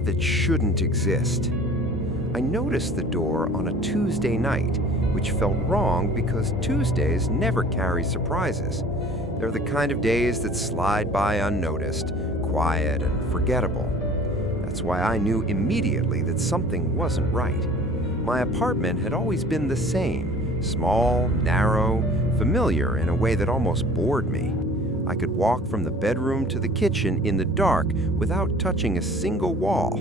door that shouldn't exist. I noticed the door on a Tuesday night, which felt wrong because Tuesdays never carry surprises. They're the kind of days that slide by unnoticed, quiet and forgettable. That's why I knew immediately that something wasn't right. My apartment had always been the same, small, narrow, familiar in a way that almost bored me. I could walk from the bedroom to the kitchen in the dark without touching a single wall.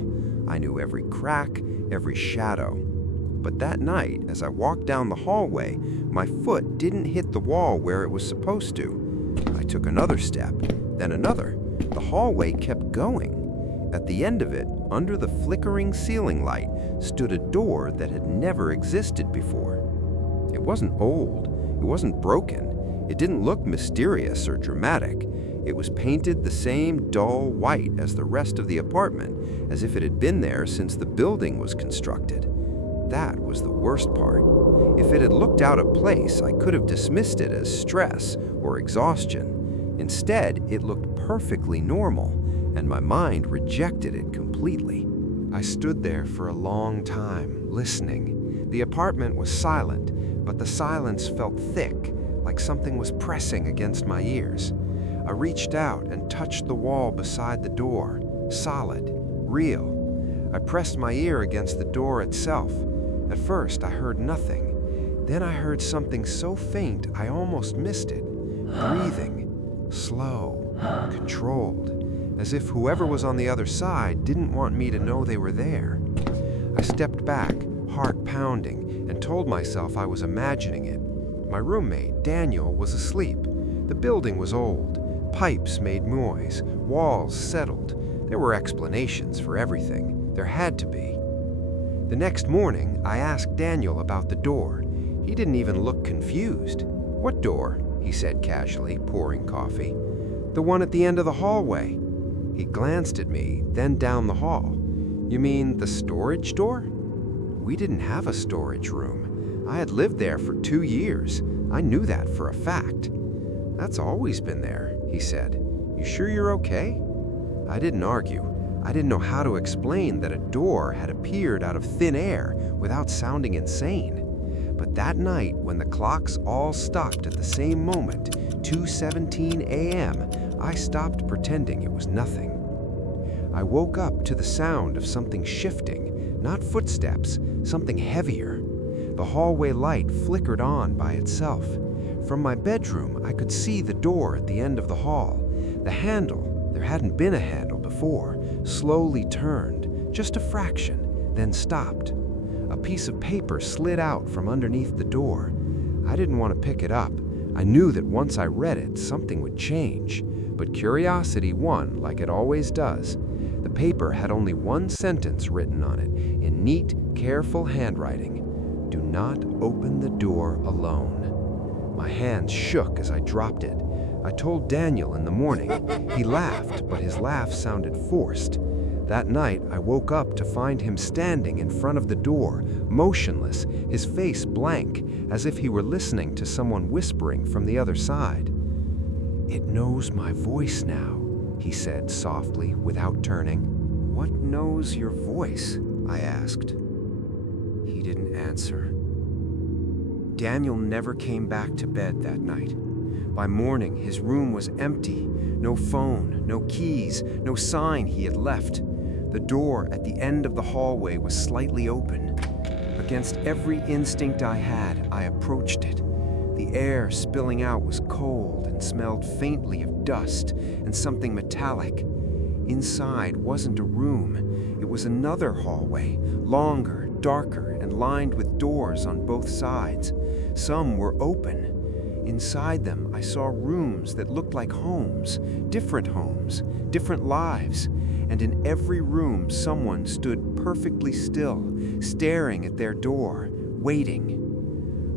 I knew every crack, every shadow. But that night, as I walked down the hallway, my foot didn't hit the wall where it was supposed to. I took another step, then another. The hallway kept going. At the end of it, under the flickering ceiling light, stood a door that had never existed before. It wasn't old. It wasn't broken. It didn't look mysterious or dramatic. It was painted the same dull white as the rest of the apartment, as if it had been there since the building was constructed. That was the worst part. If it had looked out of place, I could have dismissed it as stress or exhaustion. Instead, it looked perfectly normal, and my mind rejected it completely. I stood there for a long time, listening. The apartment was silent, but the silence felt thick, like something was pressing against my ears. I reached out and touched the wall beside the door, solid, real. I pressed my ear against the door itself. At first, I heard nothing. Then I heard something so faint I almost missed it. Breathing, slow, controlled, as if whoever was on the other side didn't want me to know they were there. I stepped back, heart pounding, and told myself I was imagining it. My roommate, Daniel, was asleep. The building was old. Pipes made noise. Walls settled. There were explanations for everything. There had to be. The next morning, I asked Daniel about the door. He didn't even look confused. "What door?" he said casually, pouring coffee. "The one at the end of the hallway." He glanced at me, then down the hall. "You mean the storage door?" We didn't have a storage room. I had lived there for 2 years. I knew that for a fact. "That's always been there," he said. "You sure you're okay?" I didn't argue. I didn't know how to explain that a door had appeared out of thin air without sounding insane. But that night, when the clocks all stopped at the same moment, 2:17 a.m., I stopped pretending it was nothing. I woke up to the sound of something shifting, not footsteps, something heavier. The hallway light flickered on by itself. From my bedroom, I could see the door at the end of the hall. The handle, there hadn't been a handle before, slowly turned, just a fraction, then stopped. A piece of paper slid out from underneath the door. I didn't want to pick it up. I knew that once I read it, something would change. But curiosity won, like it always does. The paper had only one sentence written on it, in neat, careful handwriting. "Do not open the door alone." My hands shook as I dropped it. I told Daniel in the morning. He laughed, but his laugh sounded forced. That night, I woke up to find him standing in front of the door, motionless, his face blank, as if he were listening to someone whispering from the other side. "It knows my voice now," he said softly, without turning. "What knows your voice?" I asked. He didn't answer. Daniel never came back to bed that night. By morning, his room was empty. No phone, no keys, no sign he had left. The door at the end of the hallway was slightly open. Against every instinct I had, I approached it. The air spilling out was cold and smelled faintly of dust and something metallic. Inside wasn't a room. It was another hallway, longer, darker, and lined with doors on both sides. Some were open. Inside them, I saw rooms that looked like homes, different lives. And in every room, someone stood perfectly still, staring at their door, waiting.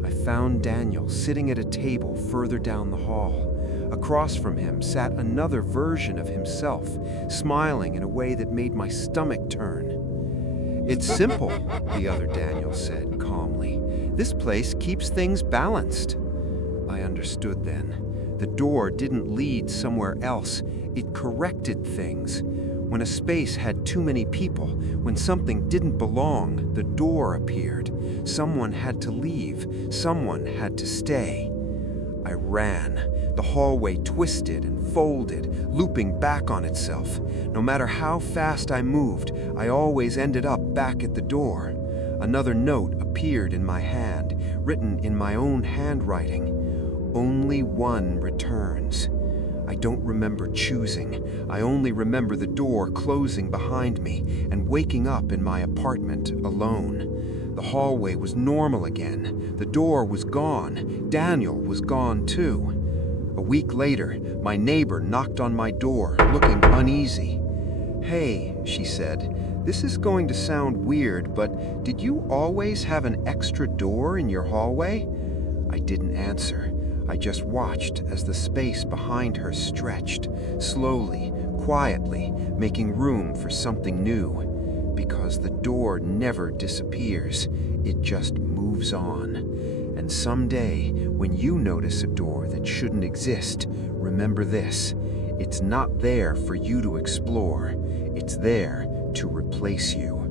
I found Daniel sitting at a table further down the hall. Across from him sat another version of himself, smiling in a way that made my stomach turn. "It's simple," the other Daniel said calmly. "This place keeps things balanced." I understood then. The door didn't lead somewhere else. It corrected things. When a space had too many people, when something didn't belong, the door appeared. Someone had to leave, someone had to stay. I ran. The hallway twisted and folded, looping back on itself. No matter how fast I moved, I always ended up back at the door. Another note appeared in my hand, written in my own handwriting. Only one returns. I don't remember choosing. I only remember the door closing behind me and waking up in my apartment alone. The hallway was normal again. The door was gone. Daniel was gone too. A week later, my neighbor knocked on my door, looking uneasy. "Hey," she said, "this is going to sound weird, but did you always have an extra door in your hallway?" I didn't answer. I just watched as the space behind her stretched, slowly, quietly, making room for something new. Because the door never disappears, it just moves on. And someday, when you notice a door that shouldn't exist, remember this: it's not there for you to explore, it's there to replace you.